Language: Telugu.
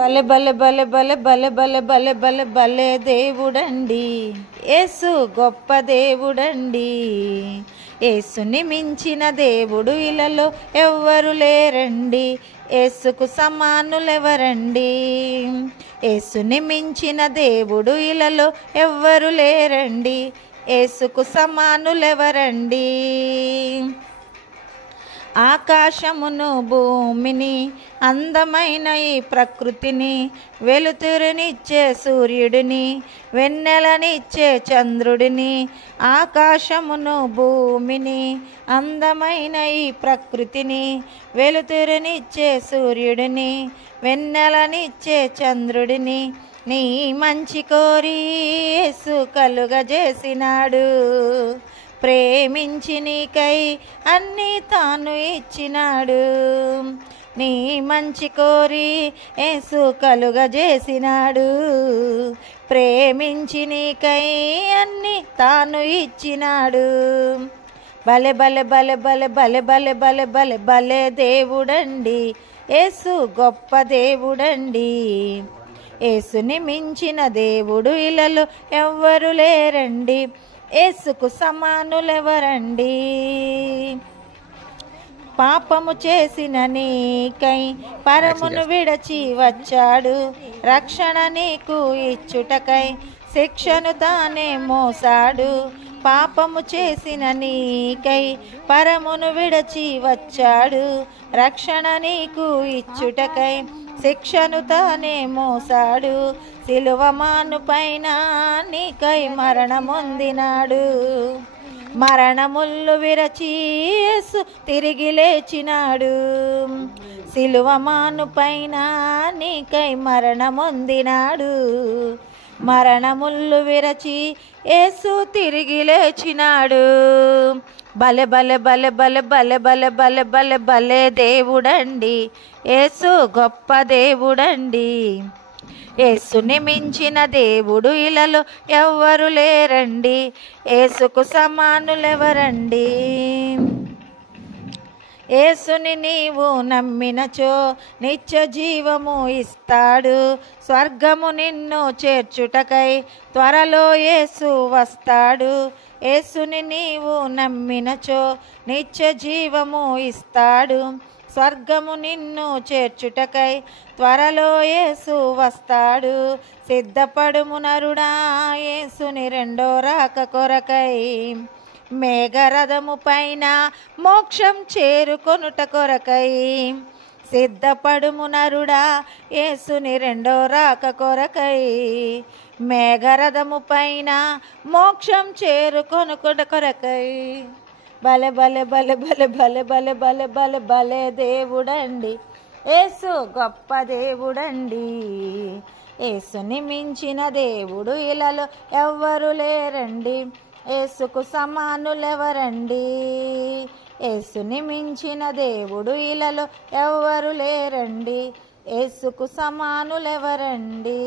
బలె బలె బలె బలె బలె బలె బలె బలె బలే దేవుడండి యేసు, గొప్ప దేవుడండి. యేసుని మించిన దేవుడు ఇలలో ఎవ్వరు లేరండి, యేసుకు సమానులెవరండి. యేసుని మించిన దేవుడు ఇలలో ఎవ్వరు లేరండి, యేసుకు సమానులెవరండి. ఆకాశమును భూమిని అందమైన ఈ ప్రకృతిని, వెలుతురునిచ్చే సూర్యుడిని, వెన్నెలనిచ్చే చంద్రుడిని, ఆకాశమును భూమిని అందమైన ఈ ప్రకృతిని, వెలుతురునిచ్చే సూర్యుడిని, వెన్నెలనిచ్చే చంద్రుడిని నీ మంచి కోరి యేసు కలుగజేసినాడు. ప్రేమించి నీకై అన్నీ తాను ఇచ్చినాడు. నీ మంచి కోరి యేసు కలుగజేసినాడు. ప్రేమించి నీకై అన్నీ తాను ఇచ్చినాడు. బలె బలె బలె బలె బలె బలె బలె బలె బలే దేవుడండి యేసు, గొప్ప దేవుడండి. యేసుని మించిన దేవుడు ఇలలో ఎవ్వరు లేరండి, యేసుకు సమానులెవరండి. పాపము చేసిన నీకై పరమును విడచి వచ్చాడు, రక్షణ నీకు ఇచ్చుటకై శిక్షను తానే మోసాడు. పాపము చేసిన నీకై పరమును విడచి వచ్చాడు, రక్షణ నీకు ఇచ్చుటకై శిక్షను తానే మోసాడు. సిలువ మాను పైన నీకై మరణమొందినాడు, మరణముళ్ళు విరచి యేసు తిరిగి లేచినాడు. సిలువ మాను పైన నీకై మరణమొందినాడు, మరణముళ్ళు విరచి యేసు తిరిగి లేచినాడు. బలె బలె బలె బలె బలె బలె బలె బలె బలే దేవుడండి యేసు, గొప్ప దేవుడండి. యేసుని మించిన దేవుడు ఇలలో ఎవ్వరు లేరండి, యేసుకు సమానులెవరండి. యేసుని నీవు నమ్మినచో నిత్య జీవము ఇస్తాడు, స్వర్గము నిన్ను చేర్చుటకై త్వరలో యేసు వస్తాడు. యేసుని నీవు నమ్మినచో నిత్య జీవము ఇస్తాడు, స్వర్గము నిన్ను చేర్చుటకై త్వరలో యేసు వస్తాడు. సిద్ధపడుము నరుడా యేసుని రెండో రాక కొరకై, మేఘరథము పైన మోక్షం చేరుకొనుట కొరకై. సిద్ధపడుము నరుడా యేసుని రెండో రాక కొరకై, మేఘరథము పైన మోక్షం చేరుకొనుట కొరకై. బలె బలె బలె బలె బలె బలె బలె బలె బలే దేవుడండి యేసు, గొప్ప దేవుడండి. యేసుని మించిన దేవుడు ఇలలో ఎవ్వరు లేరండి, యేసుకు సమానులెవరండి. యేసుని మించిన దేవుడు ఇలలో ఎవ్వరు లేరండి, యేసుకు సమానులెవరండి.